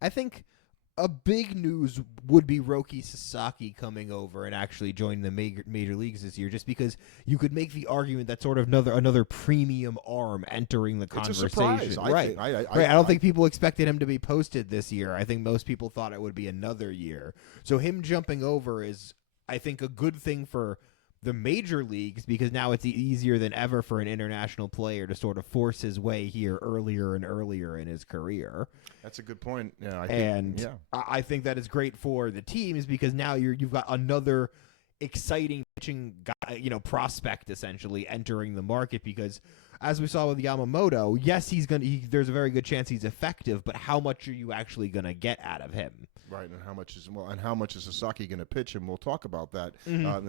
I think a big news would be Roki Sasaki coming over and actually joining the major leagues this year, just because you could make the argument that sort of another premium arm entering the conversation. It's a surprise, right? I don't think people expected him to be posted this year. I think most people thought it would be another year. So him jumping over is, I think, a good thing for the major leagues, because now it's easier than ever for an international player to sort of force his way here earlier and earlier in his career. That's a good point. Yeah, I think that is great for the teams, because now you've got another exciting pitching guy, prospect essentially entering the market, because as we saw with Yamamoto, yes, there's a very good chance he's effective, but how much are you actually going to get out of him? Right, and how much is Sasaki going to pitch him? We'll talk about that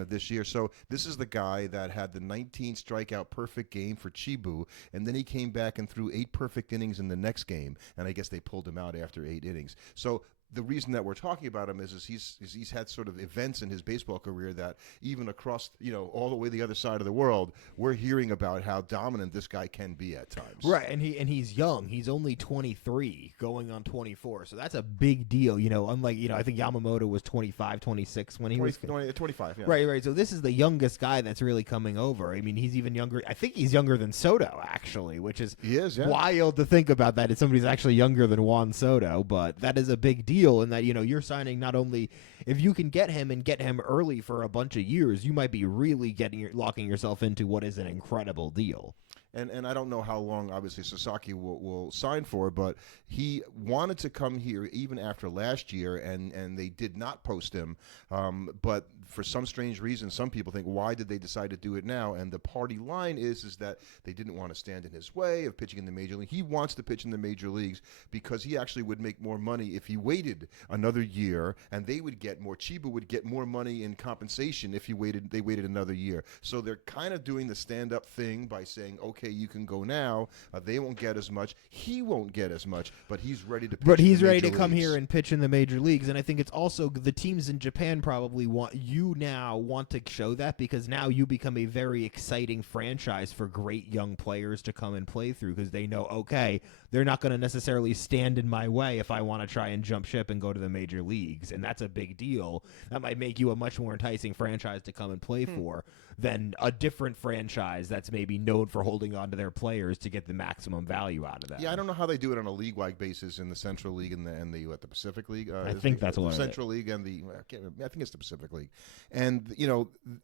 this year. So this is the guy that had the 19 strikeout perfect game for Chibo, and then he came back and threw 8 perfect innings in the next game, and I guess they pulled him out after 8 innings. So the reason that we're talking about him is he's had sort of events in his baseball career that even across, all the way the other side of the world, we're hearing about how dominant this guy can be at times. Right, and he's young. He's only 23, going on 24. So that's a big deal, unlike, I think Yamamoto was 25, 26 when he was 25, yeah. Right. So this is the youngest guy that's really coming over. I mean, he's even younger. I think he's younger than Soto, actually, which is wild to think about, that somebody's actually younger than Juan Soto, but that is a big deal. In that, you're signing, not only if you can get him and get him early for a bunch of years, you might be really locking yourself into what is an incredible deal. And I don't know how long, obviously, Sasaki will sign for, but he wanted to come here even after last year, and they did not post him. But for some strange reason, some people think, why did they decide to do it now? And the party line is that they didn't want to stand in his way of pitching in the major league. He wants to pitch in the major leagues because he actually would make more money if he waited another year, and they would get more. Chibo would get more money in compensation if they waited another year. So they're kind of doing the stand-up thing by saying, okay, you can go now. They won't get as much. He won't get as much, but he's ready to pitch. But he's ready to come here and pitch in the major leagues, and I think it's also the teams in Japan probably want to show that, because now you become a very exciting franchise for great young players to come and play through, because they know, okay, they're not going to necessarily stand in my way if I want to try and jump ship and go to the major leagues, and that's a big deal. That might make you a much more enticing franchise to come and play for than a different franchise that's maybe known for holding on to their players to get the maximum value out of that. Yeah, I don't know how they do it on a league-wide basis in the Central League and the Pacific League. I think that's what the Central League and I think it's the Pacific League. And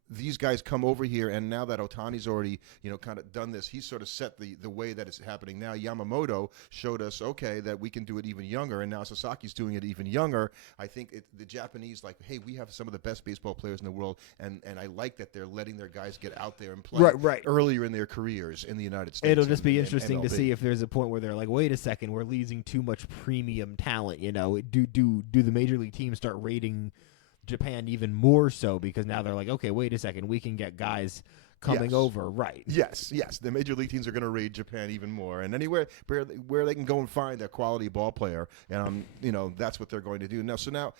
these guys come over here, and now that Ohtani's already kind of done this, he's sort of set the way that it's happening now. Yamamoto showed us, okay, that we can do it even younger, and now Sasaki's doing it even younger. I think the Japanese, like, hey, we have some of the best baseball players in the world, and I like that they're letting their guys get out there and play earlier in their careers in the United States. It'll just be interesting to see if there's a point where they're like, wait a second, we're losing too much premium talent. Do the major league teams start rating Japan even more so, because now they're like, okay, wait a second, we can get guys coming over, right? Yes. The major league teams are going to raid Japan even more, and anywhere where they can go and find a quality ball player, and that's what they're going to do now. So now,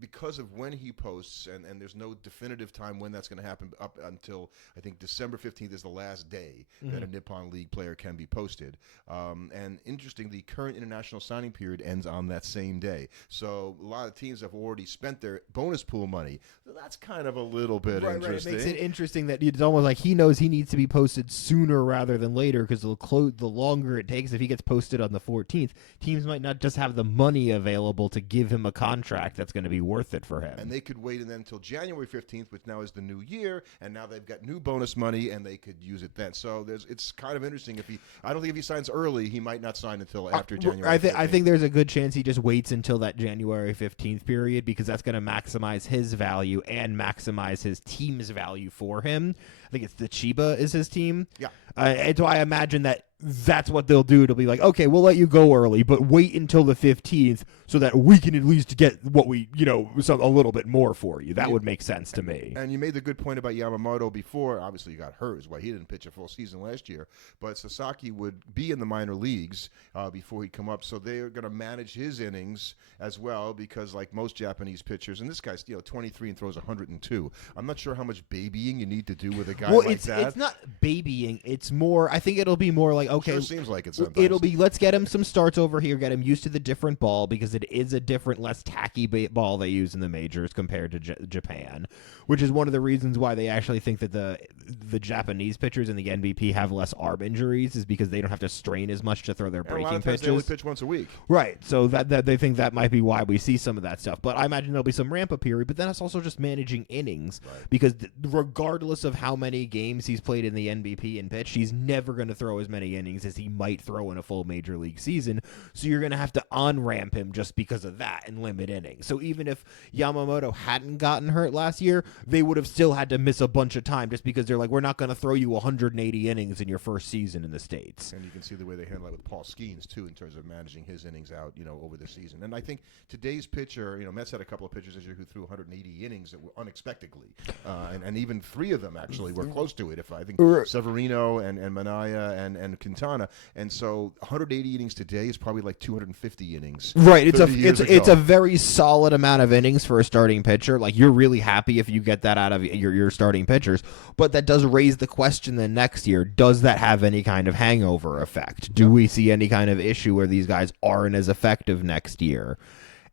because of when he posts, and there's no definitive time when that's going to happen up until I think December 15th is the last day that a Nippon League player can be posted. And interesting, the current international signing period ends on that same day. So a lot of teams have already spent their bonus pool money. So that's kind of a little bit interesting. Right. It makes it interesting that it's almost like he knows he needs to be posted sooner rather than later, because the longer it takes, if he gets posted on the 14th, teams might not just have the money available to give him a contract that's going to be worth it for him. And they could wait until January 15th, which now is the new year, and now they've got new bonus money, and they could use it then. So it's kind of interesting. I don't think if he signs early, he might not sign until after January 15th. I think there's a good chance he just waits until that January 15th period, because that's going to maximize his value and maximize his team's value for him. I think it's the Chiba is his team. Yeah. And so I imagine that's what they'll do. It'll be like, okay, we'll let you go early, but wait until the 15th so that we can at least get what we, a little bit more for you. That would make sense to me. And you made the good point about Yamamoto before. Obviously, he got hurt, is why he didn't pitch a full season last year. But Sasaki would be in the minor leagues before he'd come up, so they're going to manage his innings as well, because like most Japanese pitchers, and this guy's 23 and throws 102. I'm not sure how much babying you need to do with a guy like that. It's not babying. It's more. I think it'll be more like, like, okay, Sure seems like it sometimes. it'll be, let's get him some starts over here, get him used to the different ball, because it is a different, less tacky ball they use in the majors compared to Japan, which is one of the reasons why they actually think that the Japanese pitchers in the NBP have less arm injuries, is because they don't have to strain as much to throw their breaking a lot of pitches. They only pitch once a week. Right, so that they think that might be why we see some of that stuff. But I imagine there'll be some ramp-up period, but then it's also just managing innings, because regardless of how many games he's played in the NBP and pitched, he's never going to throw as many innings as he might throw in a full major league season. So you're going to have to on-ramp him just because of that and limit innings. So even if Yamamoto hadn't gotten hurt last year, they would have still had to miss a bunch of time just because they're like, we're not going to throw you 180 innings in your first season in the States. And you can see the way they handle it with Paul Skeens, too, in terms of managing his innings out, over the season. And I think today's pitcher, Mets had a couple of pitchers this year who threw 180 innings that were unexpectedly. And even 3 of them actually were close to it. If I think Severino and Manaya and Quintana. And so 180 innings today is probably like 250 innings. Right. It's a very solid amount of innings for a starting pitcher. Like, you're really happy if you get that out of your starting pitchers. But that does raise the question then next year, does that have any kind of hangover effect? Do we see any kind of issue where these guys aren't as effective next year?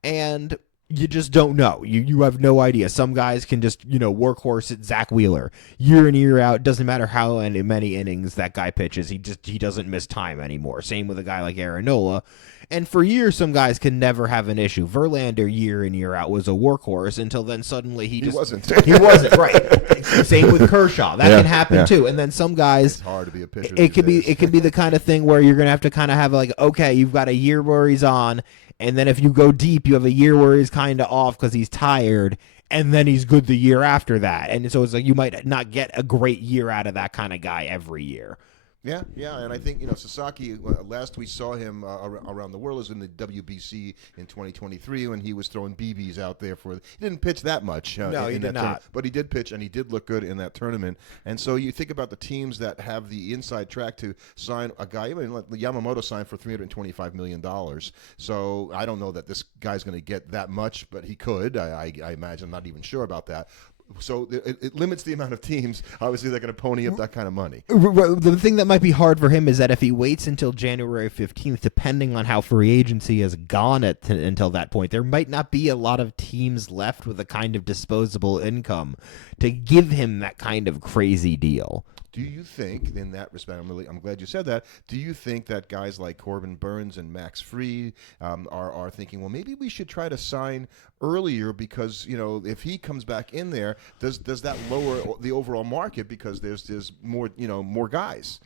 And you just don't know. You have no idea. Some guys can just, workhorse at Zach Wheeler. Year in, year out, doesn't matter how many innings that guy pitches, he doesn't miss time anymore. Same with a guy like Aaron Nola. And for years, some guys can never have an issue. Verlander, year in, year out, was a workhorse until then suddenly he wasn't. He wasn't, right. Same with Kershaw. That can happen too. And then some guys, it's hard to be a pitcher. It could be the kind of thing where you're going to have to kind of have like, okay, you've got a year where he's on, and then if you go deep, you have a year where he's kind of off because he's tired, and then he's good the year after that. And so it's like you might not get a great year out of that kind of guy every year. Yeah, and I think Sasaki. Last we saw him around the world was in the WBC in 2023 when he was throwing BBs out there for. He didn't pitch that much. No, he did not. But he did pitch, and he did look good in that tournament. And so you think about the teams that have the inside track to sign a guy. I mean, like Yamamoto signed for $325 million. So I don't know that this guy's going to get that much, but he could. I imagine. I'm not even sure about that. So it limits the amount of teams, obviously, that are going to pony up that kind of money. The thing that might be hard for him is that if he waits until January 15th, depending on how free agency has gone until that point, there might not be a lot of teams left with a kind of disposable income to give him that kind of crazy deal. Do you think, in that respect, I'm glad you said that, do you think that guys like Corbin Burns and Max Fried are thinking, well, maybe we should try to sign earlier because, if he comes back in there, does that lower the overall market because there's more, more guys?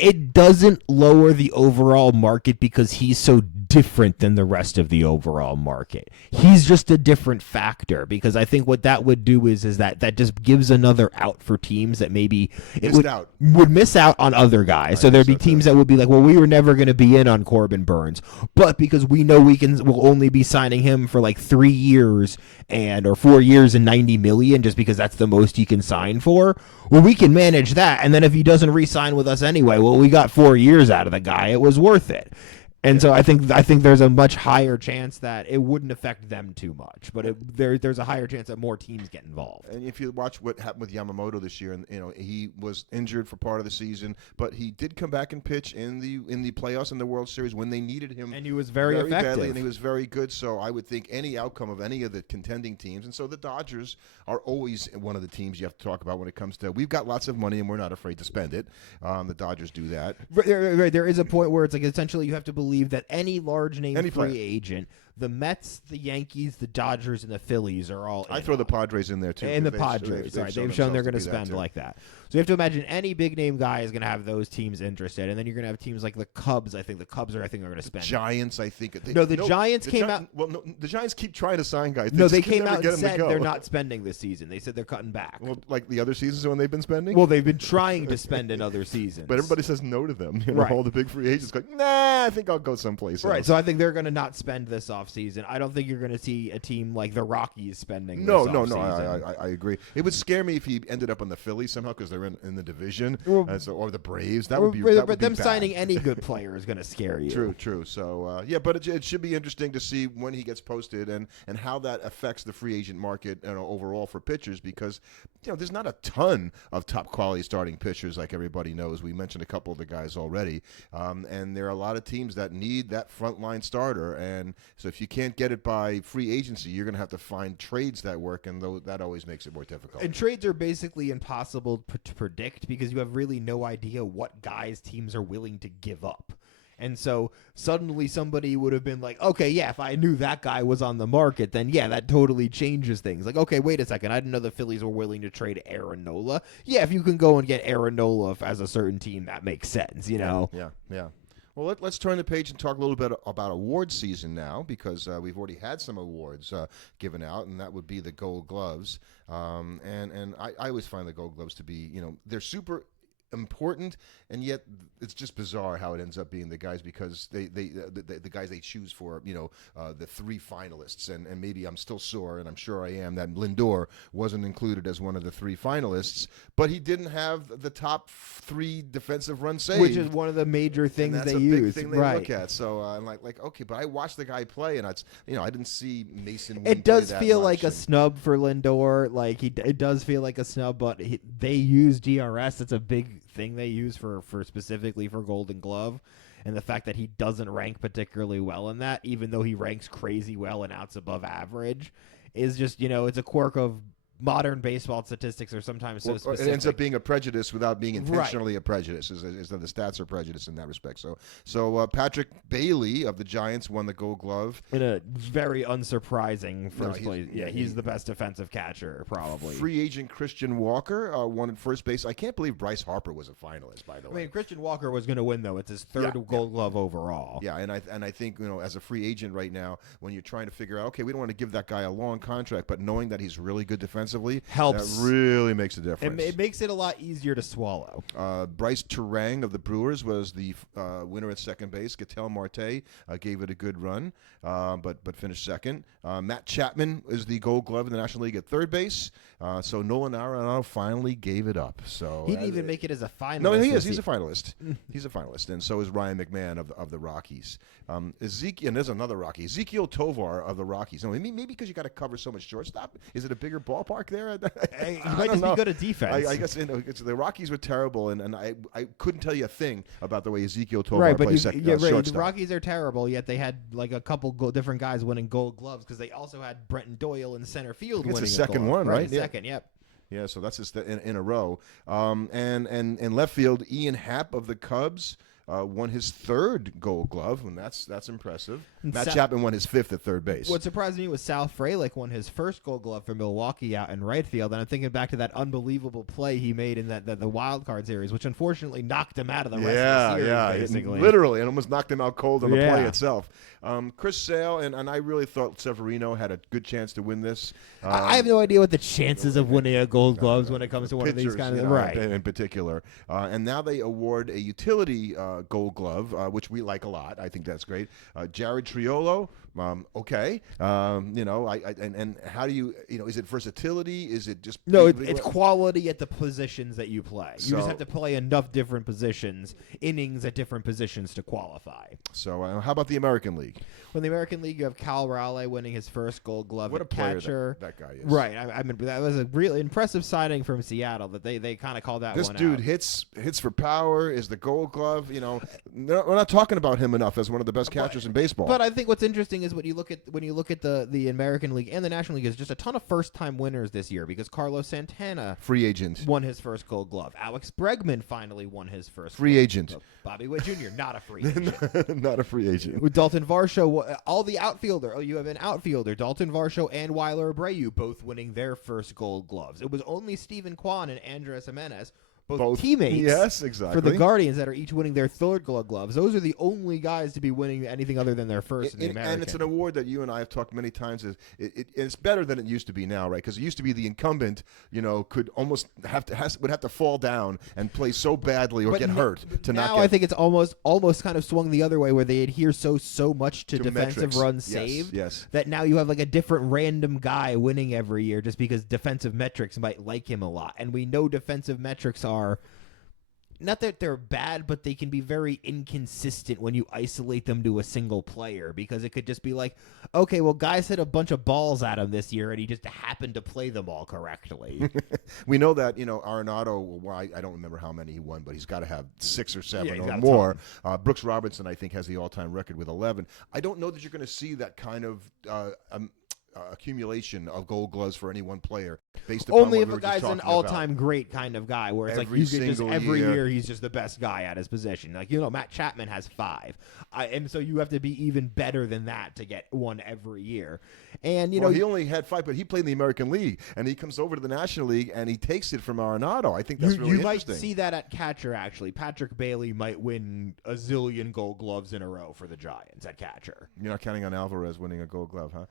It doesn't lower the overall market because he's so different than the rest of the overall market. He's just a different factor because I think what that would do is that just gives another out for teams that maybe would miss out on other guys. So there'd be teams that would be like, well, we were never going to be in on Corbin Burns, but because we know we'll only be signing him for like 3 years or 4 years and $90 million just because that's the most he can sign for. Well, we can manage that, and then if he doesn't re-sign with us anyway, well, we got 4 years out of the guy. It was worth it. And so I think there's a much higher chance that it wouldn't affect them too much, but there's a higher chance that more teams get involved. And if you watch what happened with Yamamoto this year, and he was injured for part of the season, but he did come back and pitch in the playoffs and the World Series when they needed him, and he was very effective, badly, and he was very good. So I would think any outcome of any of the contending teams, and so the Dodgers are always one of the teams you have to talk about when it comes to. We've got lots of money and we're not afraid to spend it. The Dodgers do that. Right, there is a point where it's like essentially you have to believe that any large name free agent, the Mets, the Yankees, the Dodgers, and the Phillies are all. I throw the Padres in there too. And the Padres, they've shown they're going to spend like that. So you have to imagine any big name guy is going to have those teams interested, and then you're going to have teams like the Cubs. I think the Cubs are going to spend. Giants, I think. Giants came out. Well, no, the Giants keep trying to sign guys. They came out and said they're not spending this season. They said they're cutting back. Well, like the other seasons when they've been spending. Well, they've been trying to spend in other seasons, but everybody says no to them. All the big free agents go, nah, I think I'll go someplace else. Right. So I think they're going to not spend this offseason. offseason. I don't think you're going to see a team like the Rockies spending No. this offseason. I agree. It would scare me if he ended up on the Phillies somehow because they're in the division, or the Braves. That would be. But them bad. Signing any good player is going to scare you. True. So but it should be interesting to see when he gets posted and how that affects the free agent market overall for pitchers, because there's not a ton of top quality starting pitchers like everybody knows. We mentioned a couple of the guys already, and there are a lot of teams that need that frontline starter, and so if you can't get it by free agency, you're going to have to find trades that work, and that always makes it more difficult. And trades are basically impossible to predict because you have really no idea what guys teams are willing to give up. And so suddenly somebody would have been like, okay, yeah, if I knew that guy was on the market, then yeah, that totally changes things. Like, okay, wait a second, I didn't know the Phillies were willing to trade Aaron Nola. Yeah, if you can go and get Aaron Nola as a certain team, that makes sense, Yeah. Well, let's turn the page and talk a little bit about award season now, because we've already had some awards given out, and that would be the Gold Gloves. And I always find the Gold Gloves to be, they're super important, and yet it's just bizarre how it ends up being the guys, because the guys they choose for the three finalists, and maybe I'm still sore, and I'm sure I am, that Lindor wasn't included as one of the three finalists, but he didn't have the top three defensive run saved, which is one of the major things they use. Big thing they look at. So I'm like okay, but I watched the guy play, and I didn't see Mason Wynn it does play feel that like much, a snub for Lindor. Like it does feel like a snub, but they use DRS. That's a big thing they use for specifically for Golden Glove, and the fact that he doesn't rank particularly well in that, even though he ranks crazy well and outs above average, is just it's a quirk of modern baseball. Statistics are sometimes so specific. It ends up being a prejudice without being intentionally a prejudice. Is that the stats are prejudice in that respect? So Patrick Bailey of the Giants won the Gold Glove in a very unsurprising first place. Yeah, he's the best defensive catcher probably. Free agent Christian Walker won at first base. I can't believe Bryce Harper was a finalist, by the way. I mean, Christian Walker was going to win though. It's his third Gold Glove overall. Yeah, and I think as a free agent right now, when you're trying to figure out, okay, we don't want to give that guy a long contract, but knowing that he's really good defensively helps. That really makes a difference. It makes it a lot easier to swallow. Bryce Terang of the Brewers was the winner at second base. Ketel Marte gave it a good run, but finished second. Matt Chapman is the Gold Glove in the National League at third base. So Nolan Arenado finally gave it up. So he didn't even make it as a finalist. No, he is. He's a finalist. He's a finalist, and so is Ryan McMahon of the Rockies. Ezekiel, and there's another Rocky, Ezekiel Tovar of the Rockies. Maybe because you got to cover so much shortstop. Is it a bigger ballpark there? He might just be good at defense. I guess the Rockies were terrible, and I couldn't tell you a thing about the way Ezekiel Tovar plays shortstop. The Rockies are terrible, yet they had like a couple different guys winning Gold Gloves because they also had Brenton Doyle in center field winning. It's the second one, right? Second, yep. Yeah, so that's just in a row. And in left field, Ian Happ of the Cubs won his third Gold Glove, and that's impressive. Matt Chapman won his fifth at third base. What surprised me was Sal Frelick won his first Gold Glove for Milwaukee out in right field, and I'm thinking back to that unbelievable play he made in the wild card series, which unfortunately knocked him out of the rest of the series, basically. Literally, and almost knocked him out cold on the play itself. Chris Sale, and I really thought Severino had a good chance to win this. I have no idea what the chances of winning a Gold Gloves when it comes to one of these kind of in particular. And now they award a utility Gold Glove, which we like a lot. I think that's great. Jared Triolo. Okay. And how do you is it versatility? Is it just it's quality at the positions that you play. You just have to play enough different positions, innings at different positions to qualify. So how about the American League? Well, in the American League, you have Cal Raleigh winning his first Gold Glove. What a catcher that guy is. Right. I mean, that was a really impressive signing from Seattle that they kind of called that one out. This dude hits for power, is the Gold Glove. We're not talking about him enough as one of the best catchers in baseball. But I think what's interesting is when you look at the American League and the National League, is just a ton of first-time winners this year because Carlos Santana, free agent, won his first Gold Glove. Alex Bregman finally won his first free agent. Bobby Witt Jr. not a free agent. Not a free agent. With Dalton Varsho, all the outfielder. Oh, you have an outfielder, Dalton Varsho and Weiler Abreu, both winning their first Gold Gloves. It was only Stephen Kwan and Andres Jimenez, both teammates. Yes, exactly. For the Guardians that are each winning their third Gold Gloves. Those are the only guys to be winning anything other than their first in the American. And it's an award that you and I have talked many times. It's better than it used to be now, right? Because it used to be the incumbent, could almost would have to fall down and play so badly or get hurt to not get. Now I think it's almost kind of swung the other way, where they adhere so much to defensive metrics. runs saved. Yes. That now you have like a different random guy winning every year just because defensive metrics might like him a lot, and we know defensive metrics are. Not that they're bad, but they can be very inconsistent when you isolate them to a single player, because it could just be like, okay, well, guys hit a bunch of balls at him this year, and he just happened to play them all correctly. We know that, Arenado, I don't remember how many he won, but he's got to have 6 or 7 or or more. Brooks Robinson, I think, has the all-time record with 11. I don't know that you're going to see that kind of accumulation of Gold Gloves for any one player based upon only what if we a were just guy's an talking all-time great kind of guy, where it's Every like you could just single every year. year he's just the best guy at his position. Like Matt Chapman has 5, and so you have to be even better than that to get one every year. And Well, he only had 5, but he played in the American League, and he comes over to the National League and he takes it from Arenado. I think that's really you interesting. might see that at catcher. Actually, Patrick Bailey might win a zillion Gold Gloves in a row for the Giants at catcher. You're not counting on Alvarez winning a Gold Glove, huh?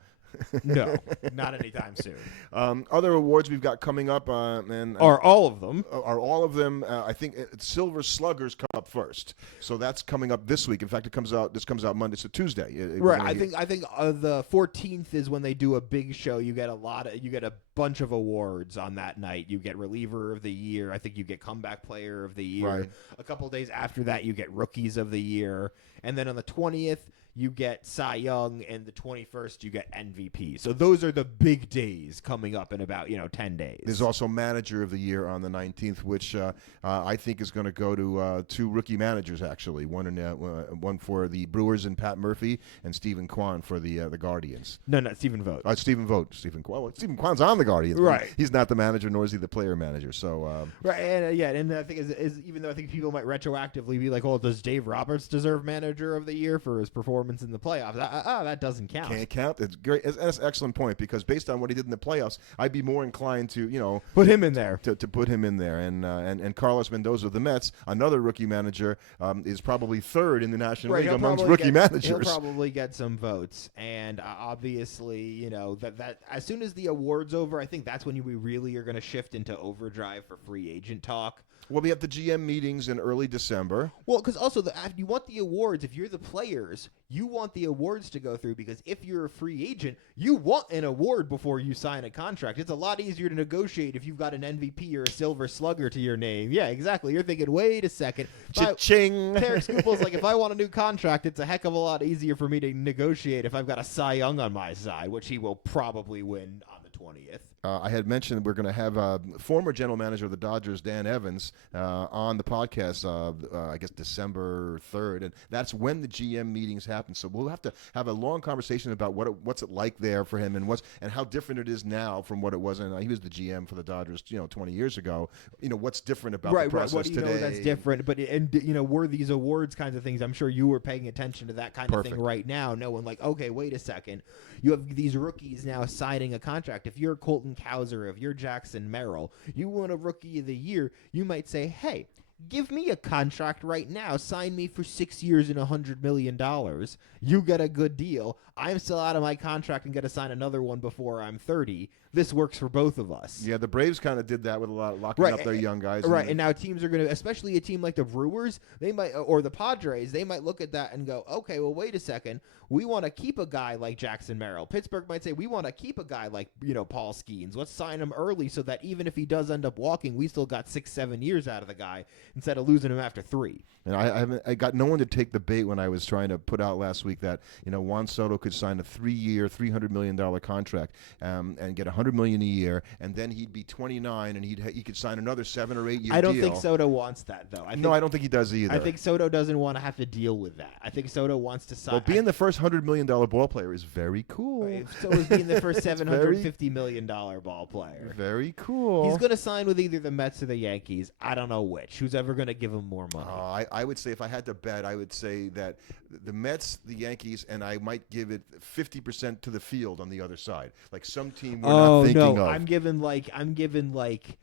No, not anytime soon. Other awards we've got coming up, are all of them? Are all of them? I think Silver Sluggers come up first, so that's coming up this week. In fact, this comes out Monday, so Tuesday. Right. I think the 14th is when they do a big show. You get a bunch of awards on that night. You get reliever of the year. I think you get comeback player of the year. Right. A couple days after that, you get rookies of the year, and then on the 20th. You get Cy Young, and the 21st you get MVP. So those are the big days coming up in about 10 days. There's also Manager of the Year on the 19th, which I think is going to go to 2 rookie managers, actually. One for the Brewers and Pat Murphy, and Stephen Kwan for the Guardians. No, Stephen Vogt. Stephen Vogt. Stephen Kwan. Well, Stephen Kwan's on the Guardians. Right. He's not the manager, nor is he the player manager. So right, and I think is even though I think people might retroactively be like, "Oh, does Dave Roberts deserve Manager of the Year for his performance in the playoffs?" That doesn't count. Can't count. It's great. That's an excellent point, because based on what he did in the playoffs, I'd be more inclined to put him in there. To put him in there, and Carlos Mendoza of the Mets, another rookie manager, is probably 3rd in the National League amongst rookie managers. He'll probably get some votes, and obviously, that as soon as the award's over, I think that's when we really are going to shift into overdrive for free agent talk. Well, we have the GM meetings in early December. Well, because also you want the awards. If you're the players, you want the awards to go through, because if you're a free agent, you want an award before you sign a contract. It's a lot easier to negotiate if you've got an MVP or a Silver Slugger to your name. Yeah, exactly. You're thinking, wait a second. Cha-ching. Tarek Scoople's like, if I want a new contract, it's a heck of a lot easier for me to negotiate if I've got a Cy Young on my side, which he will probably win on the 20th. I had mentioned we're going to have former general manager of the Dodgers, Dan Evans, on the podcast, I guess December 3rd, and that's when the GM meetings happen. So we'll have to have a long conversation about what's it like there for him, and how different it is now from what it was. And he was the GM for the Dodgers, 20 years ago. What's different about the process what do you today? know that's different? But were these awards kinds of things? I'm sure you were paying attention to that kind of thing right now, knowing like, okay, wait a second, you have these rookies now signing a contract. If you're Colton Cowser, if you're Jackson Merrill, you won a Rookie of the Year, you might say, hey, give me a contract right now. Sign me for 6 years and $100 million. You get a good deal. I'm still out of my contract and got to sign another one before I'm 30. This works for both of us. Yeah, the Braves kind of did that with a lot, locking up their young guys. Right, and now teams are going to, especially a team like the Brewers, they might, or the Padres, they might look at that and go, okay, well, wait a second. We want to keep a guy like Jackson Merrill. Pittsburgh might say, we want to keep a guy like, Paul Skeens. Let's sign him early so that even if he does end up walking, we still got 6-7 years out of the guy instead of losing him after 3. And I got no one to take the bait when I was trying to put out last week that Juan Soto could sign a 3-year, $300 million contract and get $100 million a year, and then he'd be 29 and he could sign another 7 or 8 year deal. I don't think Soto wants that though. I don't think he does either. I think Soto doesn't want to have to deal with that. I think Soto wants to sign. Well, being the first $100 million ball player is very cool. So is being the first $750 million ball player. Very cool. He's going to sign with either the Mets or the Yankees. I don't know which. Who's ever going to give him more money? I would say, if I had to bet, I would say that the Mets, the Yankees, and I might give it 50% to the field on the other side. Like some team we're not thinking of. I'm giving like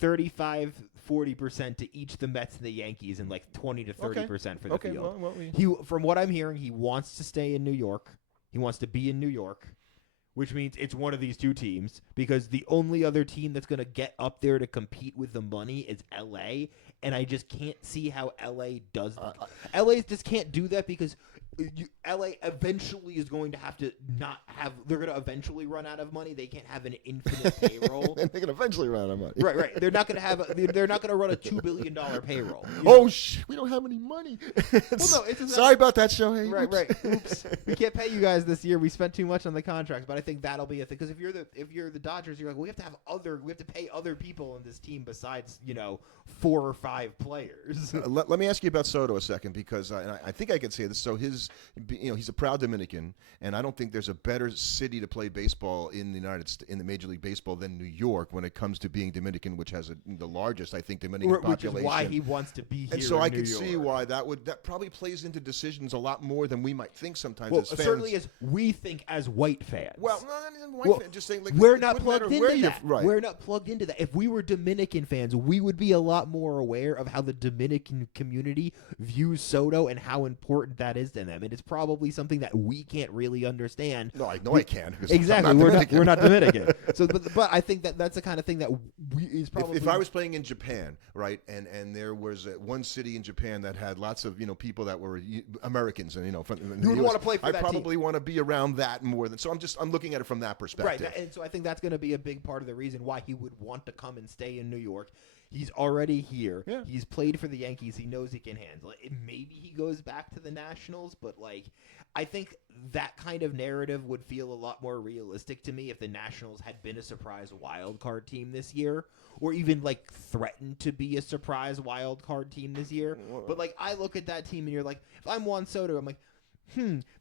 35-40% to each the Mets and the Yankees, and like 20 to 30% for the field. From what I'm hearing, he wants to stay in New York. He wants to be in New York, which means it's one of these two teams, because the only other team that's going to get up there to compete with the money is LA, and I just can't see how LA does that. LA just can't do that because LA eventually is going to have to not have – they're going to eventually run out of money. They can't have an infinite payroll. And they're going to eventually run out of money. Right. They're not going to have – they're not going to run a $2 billion payroll. We don't have any money. It's sorry about that, Shohei. Right. Oops. We can't pay you guys this year. We spent too much on the contracts, but I think that'll be a thing. Because if you're the Dodgers, you're like, we have to pay other people on this team besides 4 or 5 players. Let me ask you about Soto a second, because I think I can say this. So he's a proud Dominican, and I don't think there's a better city to play baseball in the Major League Baseball than New York when it comes to being Dominican, which has the largest, I think, Dominican population. Which is why he wants to be here. And so in I New can York. see why that probably plays into decisions a lot more than we might think sometimes. Well, as fans. certainly as we think as white fans. Well, not white fans, just saying like we're not plugged into that. Right. We're not plugged into that. If we were Dominican fans, we would be a lot more aware of how the Dominican community views Soto and how important that is to them. And it's probably something that we can't really understand. No, I can. Exactly, we're not Dominican. So, but I think that's the kind of thing that is probably. If I was playing in Japan, right, and there was one city in Japan that had lots of people that were Americans, and you would want to play for that team. I probably want to be around that more than. So I'm looking at it from that perspective. Right, and so I think that's going to be a big part of the reason why he would want to come and stay in New York. He's already here. Yeah. He's played for the Yankees. He knows he can handle it. Maybe he goes back to the Nationals, but I think that kind of narrative would feel a lot more realistic to me if the Nationals had been a surprise wild card team this year, or even threatened to be a surprise wild card team this year. But I look at that team and you're like, if I'm Juan Soto, I'm like,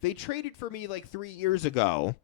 they traded for me 3 years ago,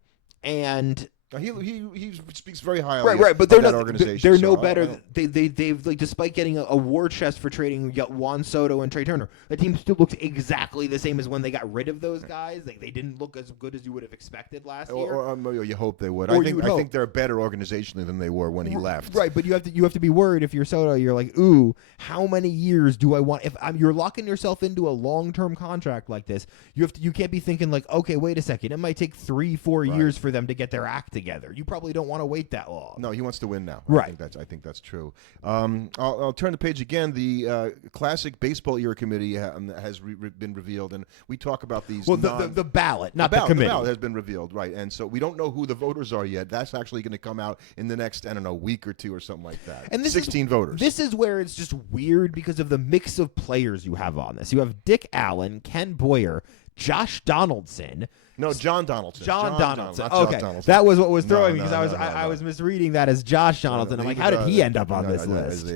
and he speaks very highly right, but of that organization. They're no better. They've despite getting a war chest for trading Juan Soto and Trey Turner, the team still looks exactly the same as when they got rid of those guys. They didn't look as good as you would have expected last year. Or you hope they would. I think they're a better organization than they were when he left. Right, but you have to be worried if you're Soto. You're like, ooh, how many years do I want? If you're locking yourself into a long-term contract like this, you can't be thinking okay, wait a second, it might take 3-4 years for them to get their act together. You probably don't want to wait that long. No, he wants to win now. Right. I think that's true. I'll turn the page again. The Classic Baseball ERA Committee has been revealed, and we talk about these. Well, the ballot, not the committee. The ballot has been revealed, right? And so we don't know who the voters are yet. That's actually going to come out in the next, week or two or something like that. And 16 voters. This is where it's just weird because of the mix of players you have on this. You have Dick Allen, Ken Boyer, Josh Donaldson. No, John Donaldson. John Donaldson. Okay, Donaldson. That was what was throwing me because I was misreading that as Josh Donaldson. I'm like, how did he end up on this list?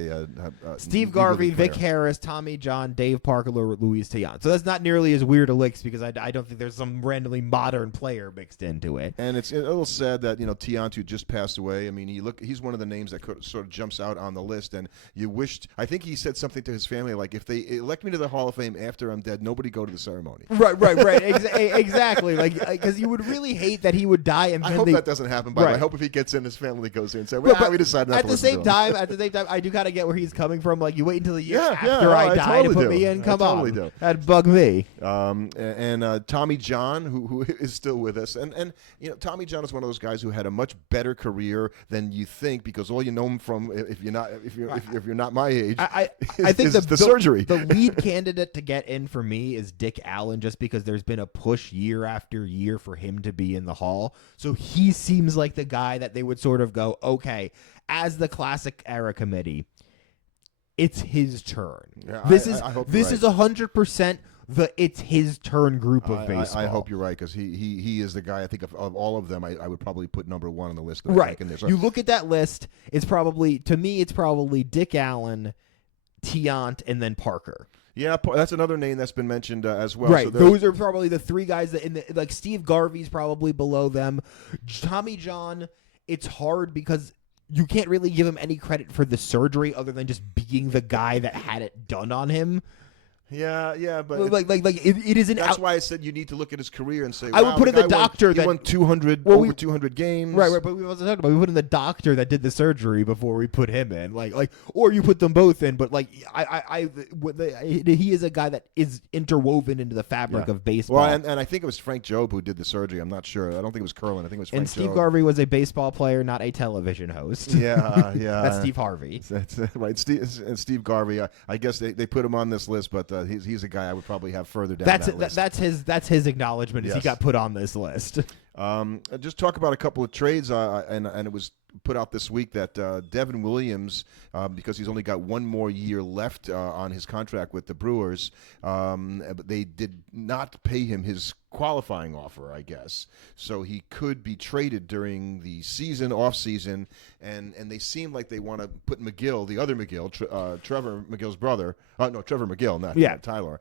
Steve Garvey, Vic Harris, Tommy John, Dave Parker, Luis Tiant. So that's not nearly as weird a list because I don't think there's some randomly modern player mixed into it. And it's a little sad that Tiant, who just passed away. I mean, he's one of the names that sort of jumps out on the list. And you wished. I think he said something to his family like, if they elect me to the Hall of Fame after I'm dead, nobody go to the ceremony. Right. Exactly. Because you would really hate that he would die, and I hope that doesn't happen. But I hope if he gets in, his family goes in and say, "Well, we decided not to listen to him." At the same time, I do kind of get where he's coming from. You wait until the year after I die to put me in. Come on, that'd bug me. And Tommy John, who is still with us, and Tommy John is one of those guys who had a much better career than you think, because all you know him from, if you're not my age, I think the surgery. The lead candidate to get in for me is Dick Allen, just because there's been a push year after year for him to be in the Hall. So he seems like the guy that they would sort of go, okay, as the Classic Era Committee, it's his turn. Yeah, this is 100% it's his turn group of baseball. I hope you're right, because he is the guy. I think of all of them, I would probably put number one on the list. Right. You look at that list, it's probably Dick Allen, Tiant, and then Parker. Yeah, that's another name that's been mentioned as well. Right, so those are probably the three guys that Steve Garvey's probably below them. Tommy John, it's hard because you can't really give him any credit for the surgery other than just being the guy that had it done on him. Yeah, but it is an. That's why I said you need to look at his career and say. I would put in the doctor that won 200 over 200 games. Right. But we also talked about we put in the doctor that did the surgery before we put him in. Or you put them both in. But he is a guy that is interwoven into the fabric of baseball. Well, and I think it was Frank Jobe who did the surgery. I'm not sure. I don't think it was Curlin. I think it was Frank. And Steve Jobe. Garvey was a baseball player, not a television host. Yeah. That's Steve Harvey. That's right. Steve Garvey. I guess they put him on this list, but he's a guy I would probably have further down that list. That's his acknowledgement. He got put on this list. Just talk about a couple of trades, and it was put out this week that Devin Williams, because he's only got one more year left on his contract with the Brewers, but they did not pay him his qualifying offer, I guess. So he could be traded during the off season, and they seem like they want to put McGill, the other McGill, Trevor McGill's brother. No, Trevor McGill, not Tyler.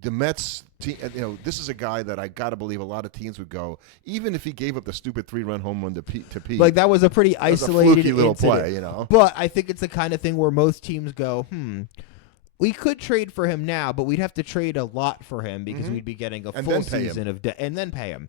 The Mets, this is a guy that I got to believe a lot of teams would go, even if he gave up the stupid 3-run home run to Pete. Like, that was a pretty isolated little incident. play, But I think it's the kind of thing where most teams go, we could trade for him now, but we'd have to trade a lot for him because we'd be getting a full season and then pay him.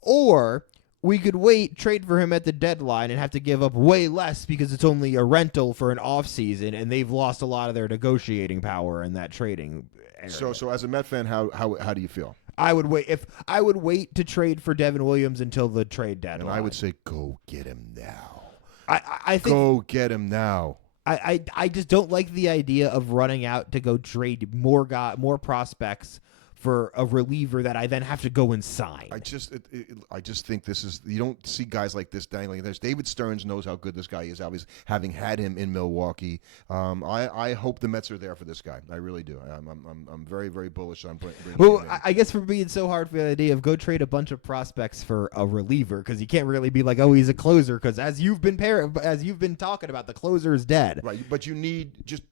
Or we could trade for him at the deadline and have to give up way less because it's only a rental for an off season, and they've lost a lot of their negotiating power in that trading area. So as a Met fan, how do you feel? I would wait to trade for Devin Williams until the trade deadline. And I would say go get him now. I think go get him now. I just don't like the idea of running out to go trade more prospects for a reliever that I then have to go and sign. I just think this is, you don't see guys like this dangling. There's David Stearns knows how good this guy is, obviously, having had him in Milwaukee. I hope the Mets are there for this guy. I really do. I'm very, very bullish on bringing him in. I guess for being so hard for the idea of go trade a bunch of prospects for a reliever, because you can't really be like, oh, he's a closer, because as you've been talking about, the closer is dead. Right, but you need just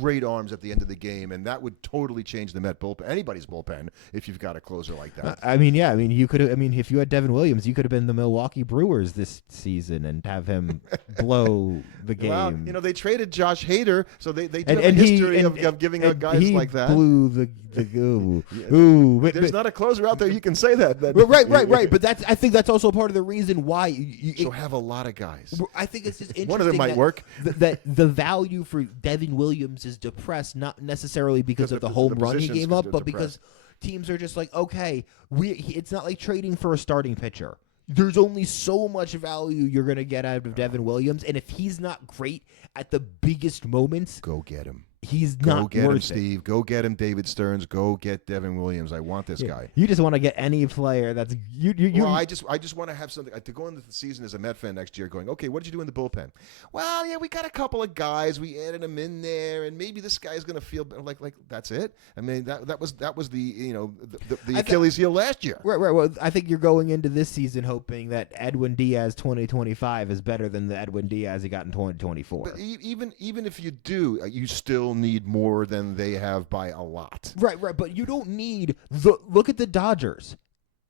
great arms at the end of the game, and that would totally change the Met bullpen, anybody's bullpen, if you've got a closer like that. You could have. If you had Devin Williams, you could have been the Milwaukee Brewers this season and have him blow the game. Well, they traded Josh Hader, so they do have a history of giving out guys like that. Blew the ooh. There's not a closer out there you can say that. Right. But I think that's also part of the reason why. So have a lot of guys. I think it's just interesting. One of them might work. That the value for Devin Williams is depressed, not necessarily because of the home run he gave up, but because teams are just like, okay, it's not like trading for a starting pitcher. There's only so much value you're going to get out of Devin Williams, and if he's not great at the biggest moments, go get him. He's not Go get worth him, Steve. it. Go get him, David Stearns. Go get Devin Williams. I want this guy. You just want to get any player that's you. Well, I just want to have something to go into the season as a Met fan next year. Going, okay, what did you do in the bullpen? Well, yeah, we got a couple of guys. We added them in there, and maybe this guy's going to feel like that's it. I mean, that was the the Achilles heel last year. Right. Well, I think you're going into this season hoping that Edwin Diaz 2025 is better than the Edwin Diaz he got in 2024. But even if you do, you still need more than they have by a lot. Right, but you don't need look at the Dodgers.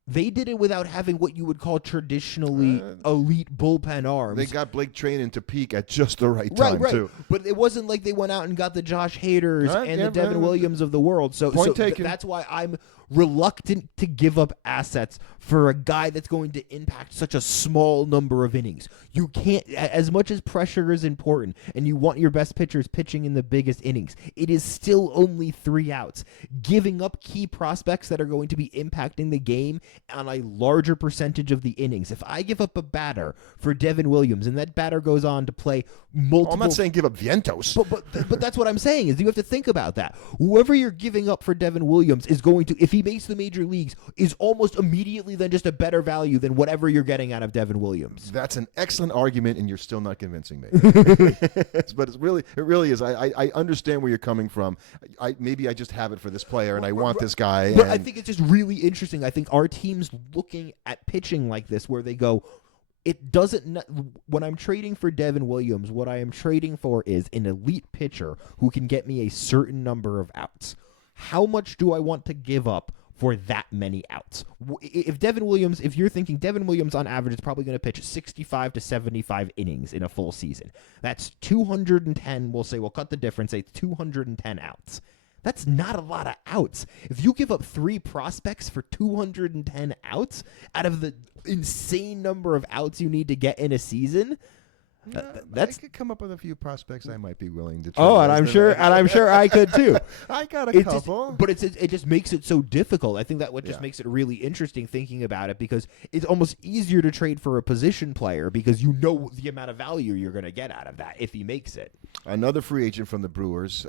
They did it without having what you would call traditionally elite bullpen arms. They got Blake Trainin to peak at just the right time, too. But it wasn't like they went out and got the Josh Haders and the Devin Williams of the world. So that's why I'm reluctant to give up assets for a guy that's going to impact such a small number of innings. You can't, as much as pressure is important and you want your best pitchers pitching in the biggest innings, it is still only 3 outs. Giving up key prospects that are going to be impacting the game on a larger percentage of the innings. If I give up a batter for Devin Williams and that batter goes on to play multiple... I'm not saying give up Vientos. But that's what I'm saying is you have to think about that. Whoever you're giving up for Devin Williams is going to, if he makes the major leagues, is almost immediately then just a better value than whatever you're getting out of Devin Williams. That's an excellent argument, and you're still not convincing me. But it really is. I understand where you're coming from. Maybe I just have it for this player, and I want this guy. But I think it's just really interesting. I think our team's looking at pitching like this, where they go, it doesn't. When I'm trading for Devin Williams, what I am trading for is an elite pitcher who can get me a certain number of outs. How much do I want to give up for that many outs? If you're thinking Devin Williams on average is probably going to pitch 65 to 75 innings in a full season. That's 210. We'll cut the difference, say 210 outs. That's not a lot of outs. If you give up 3 prospects for 210 outs out of the insane number of outs you need to get in a season, I could come up with a few prospects I might be willing to trade. Oh, and I'm sure I could too. I got a couple. But it just makes it so difficult. I think that what just makes it really interesting thinking about it, because it's almost easier to trade for a position player because you know the amount of value you're going to get out of that if he makes it. Another free agent from the Brewers,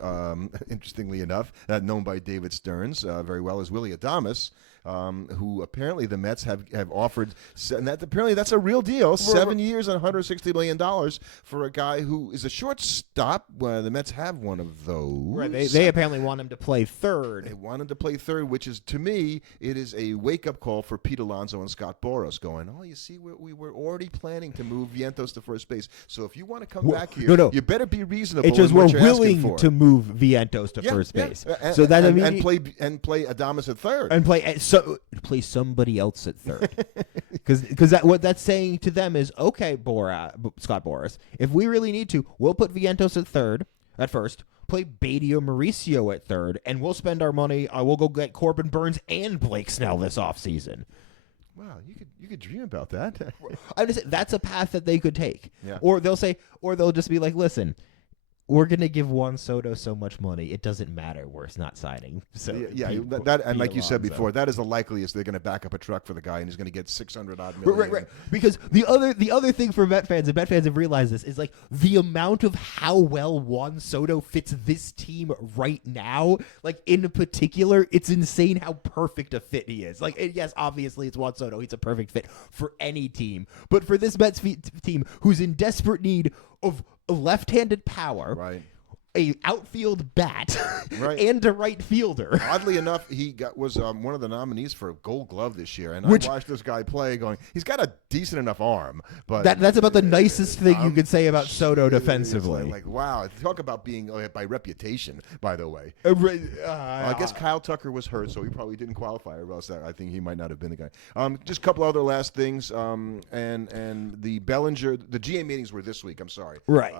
interestingly enough, known by David Stearns very well, is Willie Adames. Who apparently the Mets have offered, and apparently that's a real deal, 7 years and $160 million for a guy who is a shortstop. The Mets have one of those. Right, they apparently want him to play third. They want him to play third, which is, to me, it is a wake-up call for Pete Alonso and Scott Boras going, oh, you see, we were already planning to move Vientos to first base, so if you want to come back here, you better be reasonable. It's just in what we're you're asking willing for. to move Vientos to first base. So that and play Adames at third. And play somebody else at third, because what that's saying to them is, okay, Scott Boras, if we really need to, we'll put Vientos at first, play Baty or Mauricio at third, and we'll spend our money. We'll go get Corbin Burns and Blake Snell this offseason. Wow, you could dream about that. I just, that's a path that they could take, yeah. Or they'll just be like, listen, we're going to give Juan Soto so much money, it doesn't matter. We're not signing. So and like you said before, that is the likeliest they're going to back up a truck for the guy, and he's going to get $600 odd million. Right. Because the other thing for Met fans, and Met fans have realized this, is like the amount of how well Juan Soto fits this team right now. Like in particular, it's insane how perfect a fit he is. Like, yes, obviously it's Juan Soto. He's a perfect fit for any team, but for this Mets team who's in desperate need of left-handed power, right, a outfield bat, right, and a right fielder. Oddly enough, he was one of the nominees for a Gold Glove this year, and I watched this guy play. Going, he's got a decent enough arm, but that's about the nicest thing you could say about Soto defensively. Like wow, talk about being by reputation. By the way, I guess Kyle Tucker was hurt, so he probably didn't qualify. Or else I think he might not have been the guy. Just a couple other last things, and the Bellinger, the GA meetings were this week. I'm sorry, right.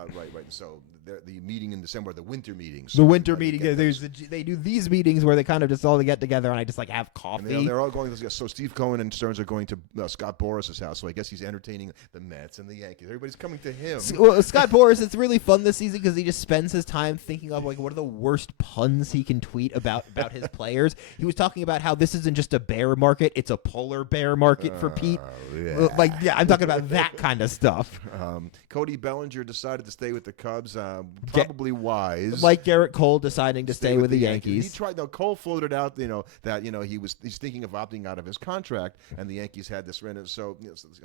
So the meeting in December, the winter meetings. The winter meeting. They do these meetings where they kind of just all get together and I just like have coffee. And they're all going. So Steve Cohen and Stearns are going to Scott Boras' house. So I guess he's entertaining the Mets and the Yankees. Everybody's coming to him. Well, Scott Boras, it's really fun this season because he just spends his time thinking of like what are the worst puns he can tweet about his players. He was talking about how this isn't just a bear market; it's a polar bear market for Pete. Yeah. I'm talking about that kind of stuff. Cody Bellinger decided to stay with the Cubs. Probably wise. Like Gerrit Cole deciding to stay with the Yankees. He tried. Cole floated out, that he's thinking of opting out of his contract, and the Yankees had this rent. So,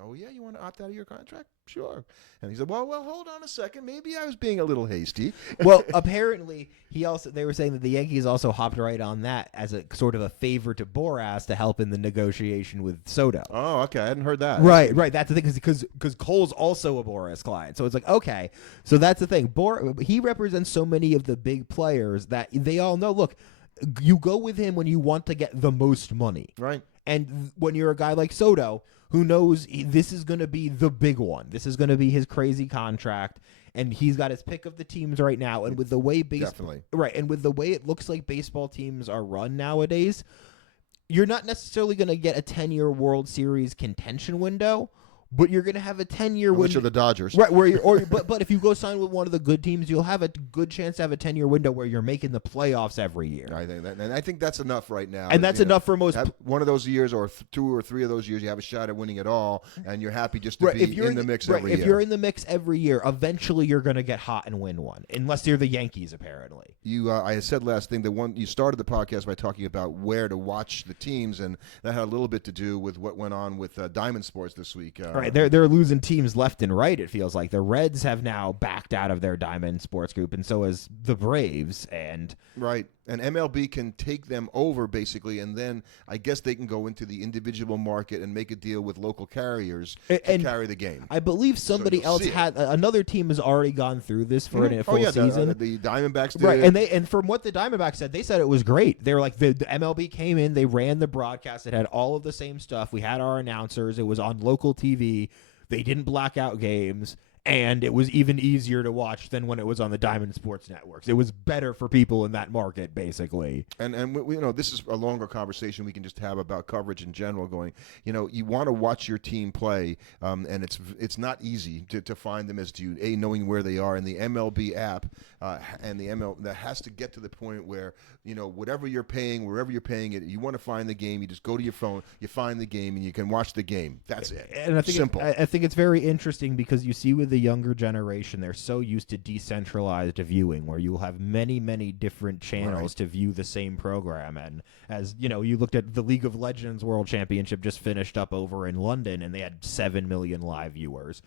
oh yeah, you want to opt out of your contract? Sure. And he said, well, hold on a second. Maybe I was being a little hasty. Well, apparently they were saying that the Yankees also hopped right on that as a sort of a favor to Boras to help in the negotiation with Soto. Oh, okay. I hadn't heard that. Right. That's the thing, because Cole's also a Boras client. So it's like, okay. So that's the thing. He represents so many of the big players that they all know, look, you go with him when you want to get the most money. Right. And when you're a guy like Soto, who knows this is going to be the big one. This is going to be his crazy contract, and he's got his pick of the teams right now. And with the way and with the way it looks like baseball teams are run nowadays, you're not necessarily going to get a 10-year World Series contention window, but you're going to have a 10-year window. Which are the Dodgers. Right, but if you go sign with one of the good teams, you'll have a good chance to have a 10-year window where you're making the playoffs every year. I think that's enough right now. And that's enough for most. One of those years or 2 or 3 of those years, you have a shot at winning it all, and you're happy just to be in the mix every year. If you're in the mix every year, eventually you're going to get hot and win one, unless you're the Yankees, apparently. I said last thing, you started the podcast by talking about where to watch the teams, and that had a little bit to do with what went on with Diamond Sports this week. Right, they're losing teams left and right, it feels like. The Reds have now backed out of their Diamond Sports Group, and so has the Braves. Right. And MLB can take them over, basically, and then I guess they can go into the individual market and make a deal with local carriers to carry the game. I believe somebody else another team has already gone through this for a full season. The Diamondbacks did. Right, and from what the Diamondbacks said, they said it was great. They were like, the MLB came in, they ran the broadcast, it had all of the same stuff. We had our announcers, it was on local TV. They didn't black out games, And it was even easier to watch than when it was on the Diamond Sports Networks. It was better for people in that market, basically. And we, this is a longer conversation we can just have about coverage in general. Going, you want to watch your team play, and it's not easy to find them as to knowing where they are in the MLB app, and the ML that has to get to the point where whatever you're paying, wherever you're paying it, you want to find the game. You just go to your phone, you find the game, and you can watch the game. That's it. And I think simple. I think it's very interesting because you see with the younger generation, they're so used to decentralized viewing, where you'll have many, many different channels to view the same program. And as you looked at the League of Legends World Championship just finished up over in London, and they had 7 million live viewers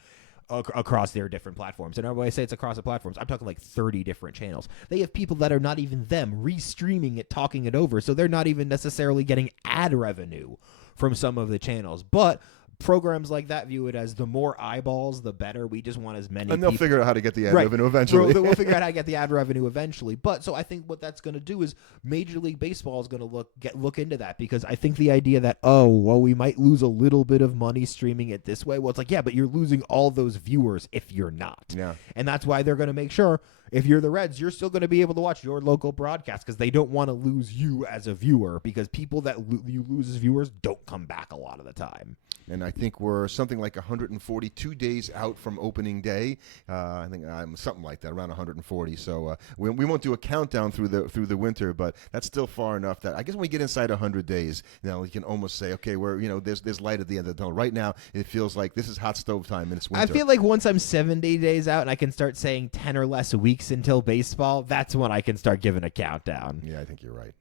across their different platforms. And when I say it's across the platforms, I'm talking like 30 different channels. They have people that are not even them restreaming it, talking it over, so they're not even necessarily getting ad revenue from some of the channels. But programs like that view it as the more eyeballs, the better. We just want as many. And they'll figure out how to get the ad revenue eventually. We'll figure out how to get the ad revenue eventually. But so I think what that's going to do is Major League Baseball is going to look into that, because I think the idea that we might lose a little bit of money streaming it this way. Well, it's like, yeah, but you're losing all those viewers if you're not. Yeah. And that's why they're going to make sure if you're the Reds, you're still going to be able to watch your local broadcast, because they don't want to lose you as a viewer, because people that you lose as viewers don't come back a lot of the time. And I think we're something like 142 days out from opening day. I think I'm something like that, around 140. So we won't do a countdown through the winter, but that's still far enough that I guess when we get inside 100 days, we can almost say, okay, there's light at the end of the tunnel. Right now, it feels like this is hot stove time and it's winter. I feel like once I'm 70 days out and I can start saying 10 or less weeks until baseball, that's when I can start giving a countdown. Yeah, I think you're right.